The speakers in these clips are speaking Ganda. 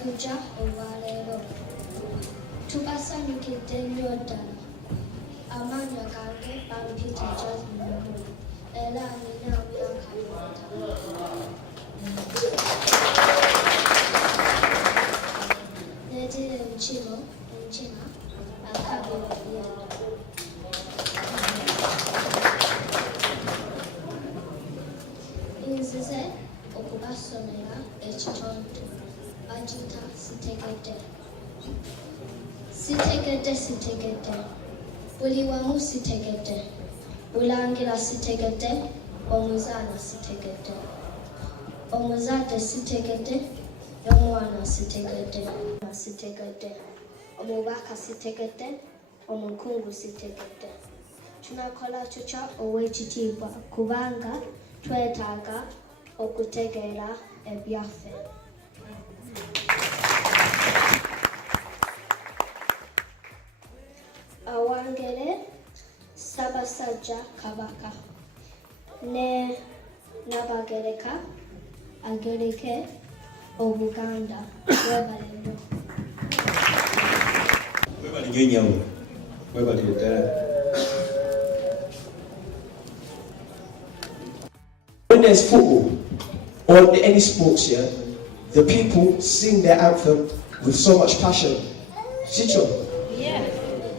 okuja olwaleero tubasanyukidde nnyo ddala. Amannya gange bampita Jasmine era nina myaka 5. Neetera enkima akabira byenda. Nzize okubasomera ekitonde bagiyita Sitegedde. Sitegedde, Sitegedde, buli wamu Sitegedde, bulangira Sitegedde, omuzaana Sitegedde, omuzadde Sitegedde, n'omwana Sitegedde. Sitegedde, omubaka Sitegedde, omukungu Sitegedde. Tunakola tutya ow'ekitiibwa kubanga twetaaga okutegeera ebyaffe. Awangere Ssaabasajja Kabaka ne Nabagereka agereke Obuganda. Webale nnyo. Webale nnyo nyawo. Webale ddala. When there's football or any sports here, the people sing their anthem with so much passion. Sicho? Yeah.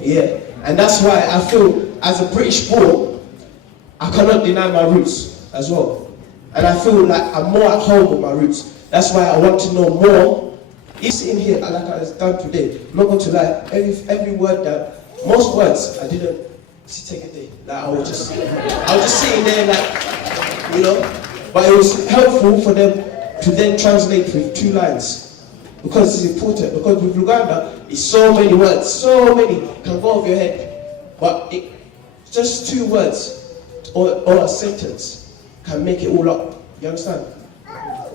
Yeah. And that's why I feel, as a British born, I cannot deny my roots as well. And I feel like I'm more at home with my roots. That's why I want to know more. It's in here, like I was done today. I'm not going to lie, every word that, most words, I didn't take a day. Like I was just sitting there like, you know, but it was helpful for them to then translate with 2 lines. Because it's important, because with Luganda, it's so many words, so many can go over your head. But just 2 words or a sentence can make it all up, you understand?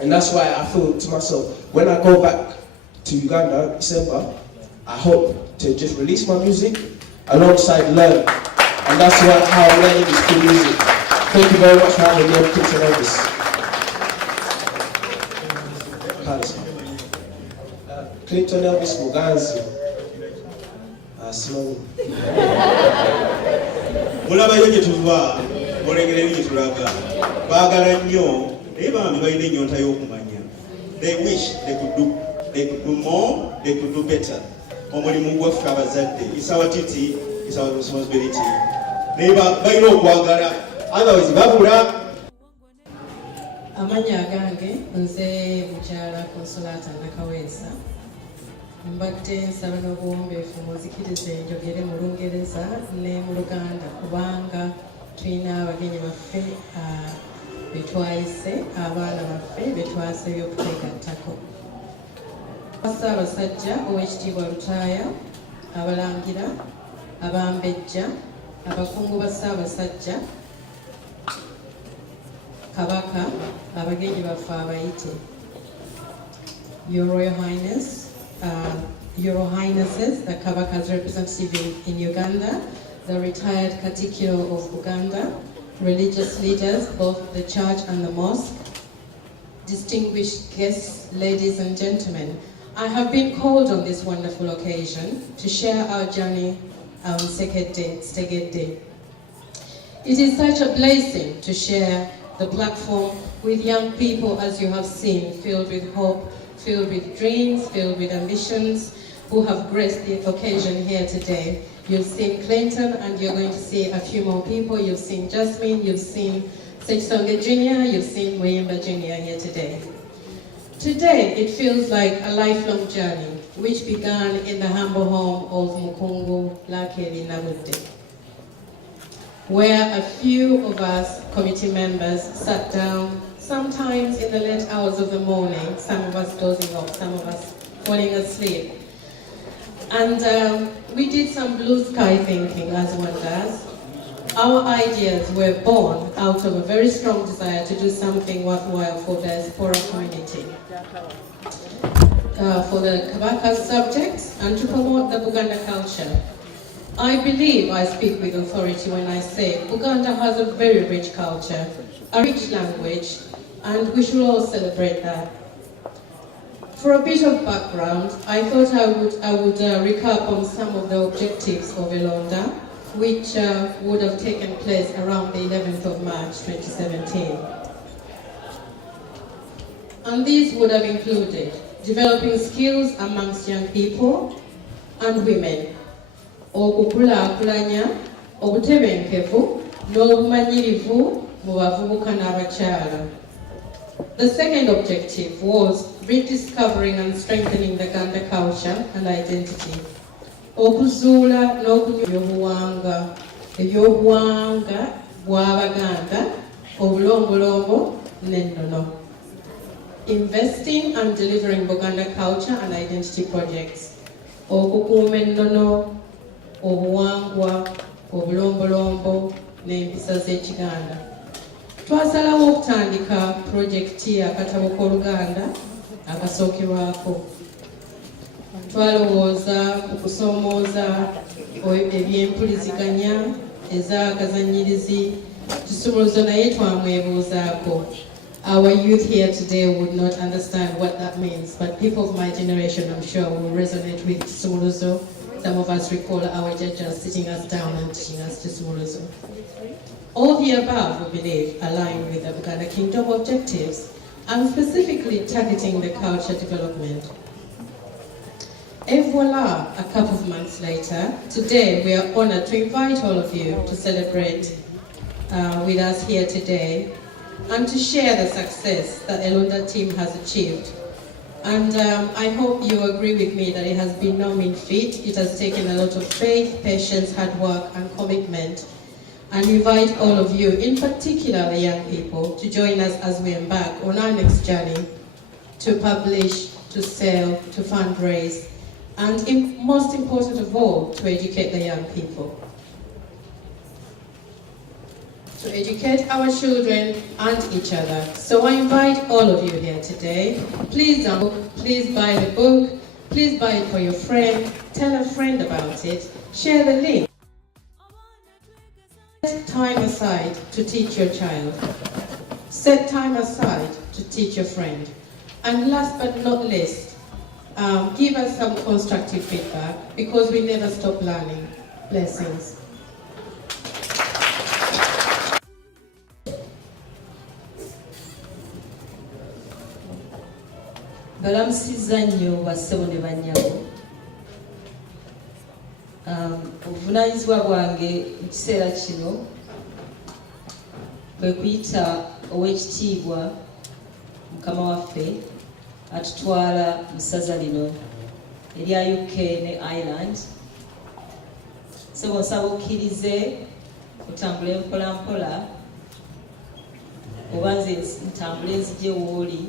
And that's why I feel to myself, when I go back to Uganda in December, I hope to just release my music alongside learn. And that's how I'm learning is through music. Thank you very much for having me, Okutongoza. Clinton Elvis Muganzi. Simoni. Mulabayo gye tuva, mulengere bye tulaga. Baagala nnyo, naye bambi balina ennyonta y'okumanya. They wish they could do more, they could do better. Omulimu gwaffe abazadde, it's our duty, it's our responsibility. Naye balina okwagala, otherwise babula. Amanya agange nze mukyala Consolata Nakaweesa. Mbadde nsaba n'obuwombeefu muzikirize njogere mu Lungereza ne mu Luganda kubanga tulina abagenyi baffe be twayise, abaana baffe be twasabye okuteegattako. Ssaabasajja Oweekitiibwa Lutaaya, Abalangira, Abambejja, abakungu ba Ssaabasajja Kabaka, abagenyi baffe abayite. Your Royal Highness, Your Royal Highnesses, the Kabaka's representative in Uganda, the retired Akakiiko of Uganda, religious leaders, both the church and the mosque, distinguished guests, ladies and gentlemen, I have been called on this wonderful occasion to share our journey on Sitegedde. It is such a blessing to share the platform with young people, as you have seen, filled with hope, filled with dreams, filled with ambitions, who have graced the occasion here today. You've seen Clinton, and you're going to see a few more people. You've seen Jasmine, you've seen Sitegedde Jr., you've seen Muyimba Jr. here today. Today, it feels like a lifelong journey, which began in the humble home of Mukungu Lakeri Nabudde, where a few of us committee members sat down, sometimes in the late hours of the morning, some of us dozing off, some of us falling asleep. And we did some blue sky thinking, as one does. Our ideas were born out of a very strong desire to do something worthwhile for the diaspora community, for the Kabaka subjects, and to promote the Buganda culture. I believe I speak with authority when I say Buganda has a very rich culture, a rich language, and we should all celebrate that. For a bit of background, I thought I would recap on some of the objectives of Elonda, which would have taken place around the 11th of March 2017. And these would have included developing skills amongst young people and women, okukulaakulanya obutebenkevu n'obumanyirivu mu bavubuka n'abakyala. The second objective was rediscovering and strengthening the Ganda culture and identity. Okuzuula n'okunywa ebyobuwangwa bw'Abaganda, obulombolombo n'ennono. Investing and delivering Buganda culture and identity projects. Okukuuma ennono, obuwangwa, obulombolombo n'empisa z'Ekiganda. Twasalawo okutandika projekiti y'akatabo k'Oluganda akasookerwako. Twalowooza ku kusoomooza eby'empuliziganya ez'akazannyirizi, kisumuluzo naye twamwebuuzaako. Our youth here today would not understand what that means, but people of my generation, I'm sure, will resonate with kisumuluzo. Some of us recall our judges sitting us down and teaching us kisumuluzo. All the above, we believe, align with the Buganda Kingdom objectives and specifically targeting the culture development. Et voila, a couple of months later, today we are honored to invite all of you to celebrate with us here today and to share the success that the Elonda team has achieved. And I hope you agree with me that it has been no mean feat. It has taken a lot of faith, patience, hard work and commitment. And invite all of you, in particular the young people, to join us as we embark on our next journey to publish, to sell, to fundraise, and most important of all, to educate the young people. To educate our children and each other. So I invite all of you here today. Please buy the book, please buy it for your friend, tell a friend about it, share the link. Set time aside to teach your child. Set time aside to teach your friend. And last but not least, give us some constructive feedback because we never stop learning. Blessings. Balamusizza nnyo bassebo ne bannyabo. Obuvunaanyizibwa bwange mu kiseera kino kwe kuyita ow'ekitiibwa mukama waffe atutwala mu ssaza lino erya UK ne Ireland. Ssebo nsaba okkirize otambule mpola mpola oba nze ntambule nzije w'oli.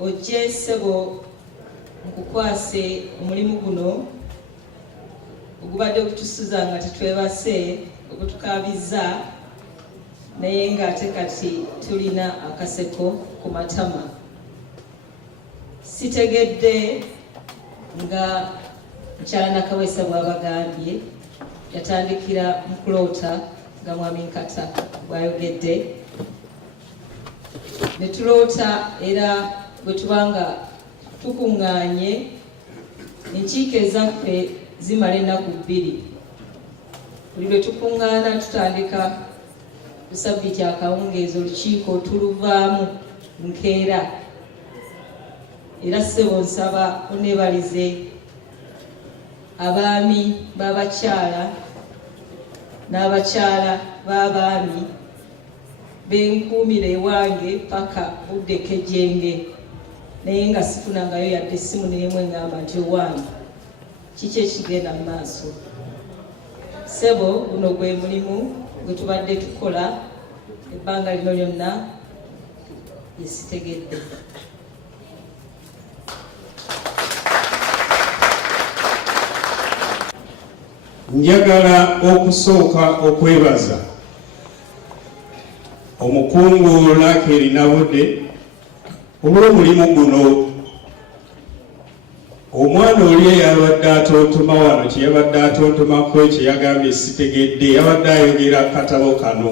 Ojje ssebo nkukwase omulimu guno ogubadde okutusuza nga tetwebase okutukaabizza naye ng'ate kati tulina akaseko ku matama. Sitegedde nga mukyala Nakaweesa bw'abagambye yatandikira mu kuloota nga mwami Nkata bw'ayogedde ne tuloota era bwe tubanga tukuŋŋaanye enkiiko ezaffe zimala ennaku 2. Buli lwe tukuŋŋaana tutandika ku ssabbiiti akawungeezi olukiiko tuluvaamu nkeera. Era ssebo nsaba oneebalize abaami b'abakyala n'abakyala b'abaami benkuumira ewange paka budde kejjenge. Naye nga sifunangayo yadde essimu n'emu eŋŋamba nti owange kiki ekigenda mu maaso. Ssebo guno gwe mulimu gwe tubadde tukola ebbanga lino lyonna ye Sitegedde. Njagala okusooka okwebaza omukungu Lakeri Nabudde olw'omulimu guno. Omwana oli eyabadde atontoma wano kyeyabadde atontomako kyeyagambye Sitegedde yabadde ayogera katabo kano.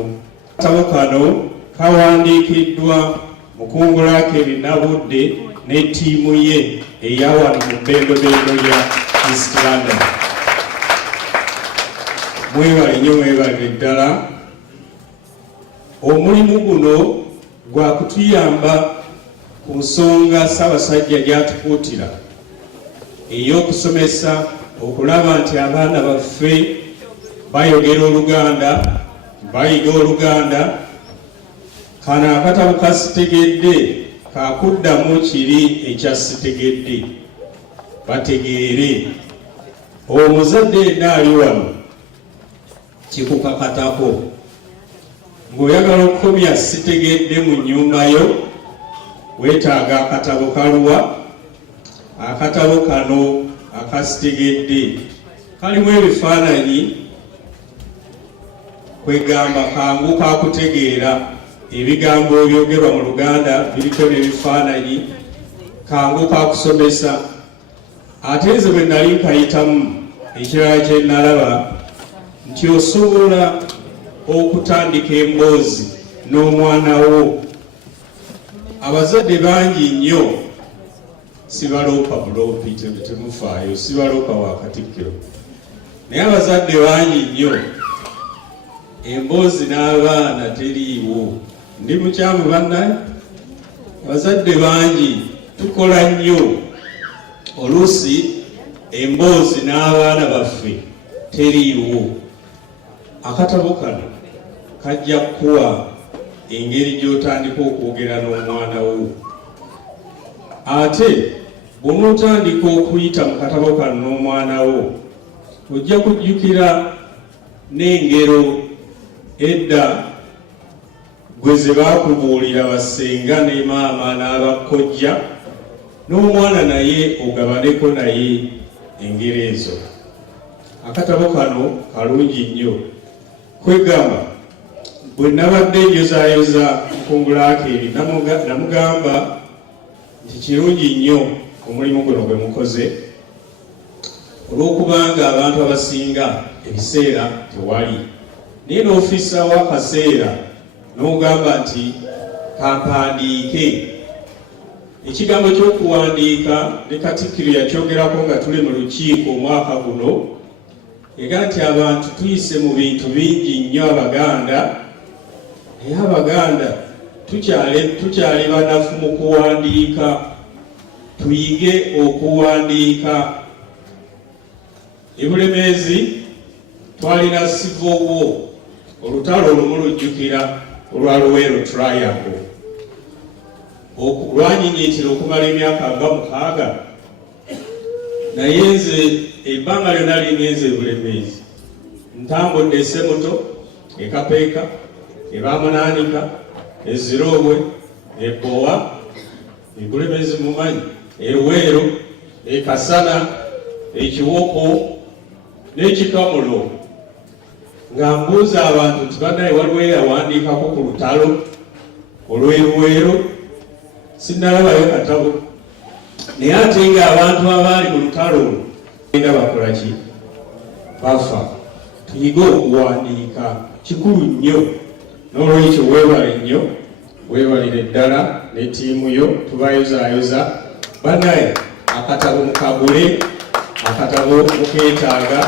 Katabo kano kawandiikiddwa mukungulako ebinabudde ne ttiimu ye eyawano mu bendobendo lya East London. Mwebale nnyo, mwebale ddala. Omulimu guno gwa kutuyamba ku nsonga Ssaabasajja gy'atukuutira ey'okusomesa, okulaba nti abaana baffe bayogera Oluganda, bayiga Oluganda. Kano akatabo ka Sitegedde kakuddamu kiri ekya Sitegedde, bategeere. Omuzadde yenna ali wano kikukakatako, ng'oyagala okukomya Sitegedde mu nnyumba yo, weetaaga akatabo kaluwa. Akatabo kano aka Sitegedde kalimu ebifaananyi, kwegamba kangu kakutegeera ebigambo ebyogerwa mu Luganda biriko n'ebifaananyi, kangu kakusomesa. Ate nze bwe nali nkayitamu, ekirala kye nalaba nti osobola okutandika emboozi n'omwana wo. Abazadde bangi nnyo sibaloopa buloopi, temufaayo, sibaloopa wa Katikkiro, naye abazadde bangi nnyo emboozi n'abaana teriiwo. Ndi mukyamu bannaye? Abazadde bangi tukola nnyo, oluusi emboozi n'abaana baffe teriiwo. Akatabo kano kajja kukuwa engeri gy'otandika okwogera n'omwana wo. Ate bw'onootandika okuyita mu katabo kano n'omwana wo, ojja kujjukira n'engero edda gwe ze baakubuulira bassenga ne maama n'abakojja, n'omwana naye ogabaneko naye engero ezo. Akatabo kano kalungi nnyo. Kwegamba bwe nabadde njozaayoza mukungulaako eri, namugamba nti kirungi nnyo omulimu guno gwe mukoze, olw'okubanga abantu abasinga ebiseera tewali, naye n'ofiisawo akaseera n'ogamba nti kampandiike. Ekigambo ky'okuwandiika ne Katikkiro yakyogerako nga tuli mu lukiiko omwaka guno, ega nti abantu tuyise mu bintu bingi nnyo Abaganda, naye Abaganda tukyali banafu mu kuwandiika. Tuyige okuwandiika. Ebulemeezi twalina Civil War, olutalo olumu lujjukira olwa Luweero Triangle, lwanyinyitira okumala emyaka nga 6, naye nze ebbanga lyonna lingenze Ebulemeezi. Ntambudde Ssemuto, Ekapeeka, Ebamunaanika, Ezirobwe, Ebbowa, Ebulemeezi mumanyi, Eruweero, Ekasana, Ekiwoko n'Ekikamulo, nga mbuuza abantu nti bannaye waliwo eyawandiikako ku lutalo olw'Eruweero. Sinnalabayo katabo, naye ate ng'abantu abaali mu lutalo olwo nga bakola ki? Bafa. Tuyige okuwandiika, kikulu nnyo. N'olwekyo weebale nnyo, weebalire ddala ne ttiimu yo, tubayozaayoza. Bannaye akatabo mukagule, akatabo mukeetaaga,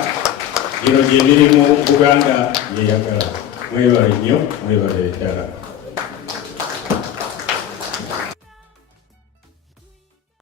bino gye biri mu Buganda yeeyagala. Mwebale nnyo, mwebale ddala.